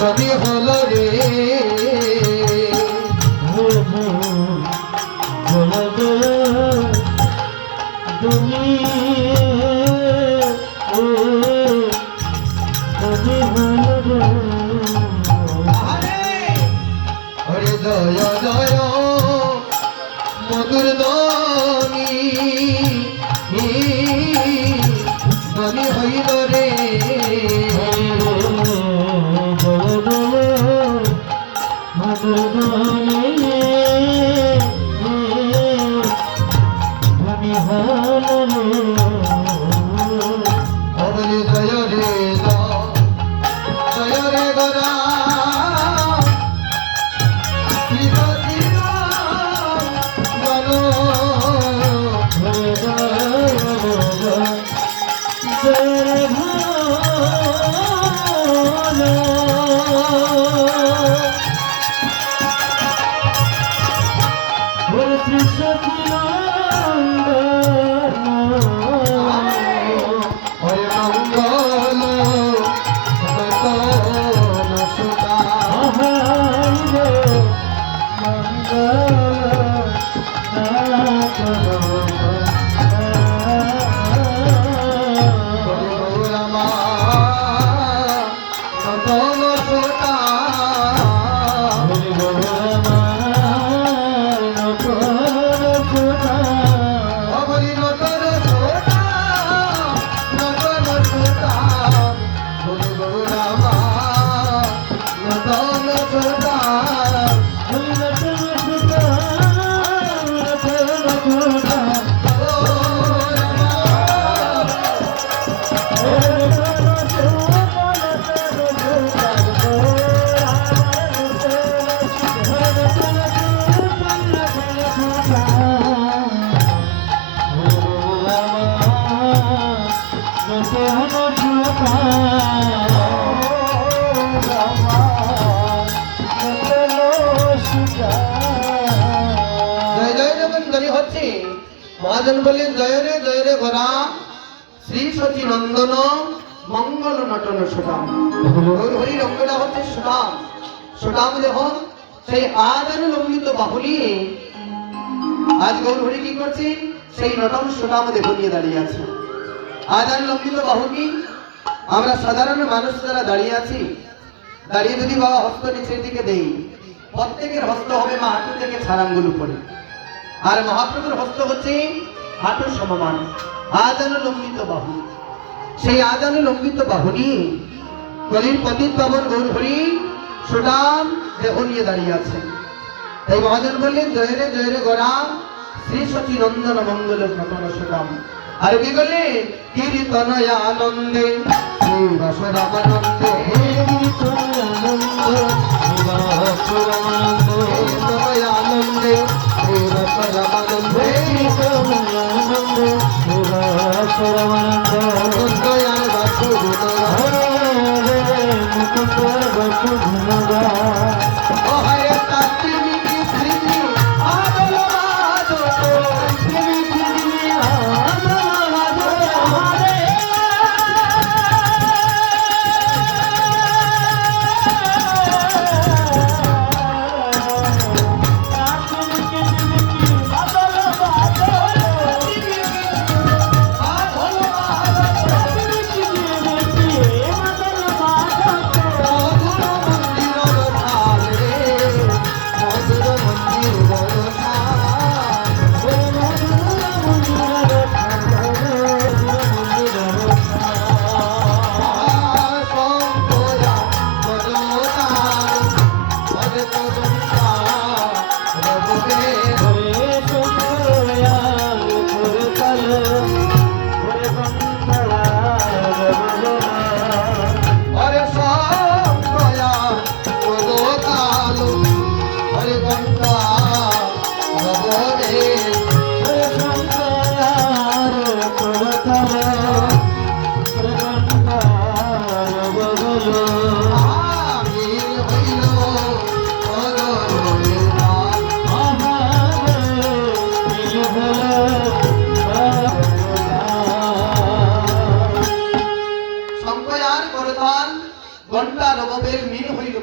সবই হলো রে হরে জয় জয় মধুর ধ্বনি ধ্বনি হইল রে মহাজন বললেন জয় রে ঘোরা শ্রী সচী নন্দন মঙ্গল নটন সুদাম হরি রঙ্গটা হচ্ছে সুদাম সুদাম যখন সেই আদান লম্বিত বাহু নিয়ে আজ গৌরহরি কি করছে সেই নটন সুদাম দেহ নিয়ে দাঁড়িয়ে আছে আদান লম্বিত বাহু কি আমরা সাধারণ মানুষ যারা দাঁড়িয়ে আছি দাঁড়িয়ে যদি বাবা হস্ত নিচের দিকে দেই প্রত্যেকের হস্ত হবে মা হাঁটু থেকে ছাড়াঙ্গুল উপরে আর মহাপ্রভুর হস্ত হচ্ছে হাঁটু সমমান আদান লম্বিত বাহু সেই আদান লম্বিত বাহু নিয়ে গলির পতিত পাবন গৌরহরি সুদাম দেহ নিয়ে দাঁড়িয়ে আছে তাই মহাজন বললেন জয় রে গোরা শ্রী সচী নন্দন মঙ্গল নটন সুদাম আর কি করলেন কীর্তনয় আনন্দে শ্রী রসরামানন্দে কীর্তনয় আনন্দে শ্রী রসরামানন্দে দয়াল বাসু ঘন্টা রববেল মিন হইল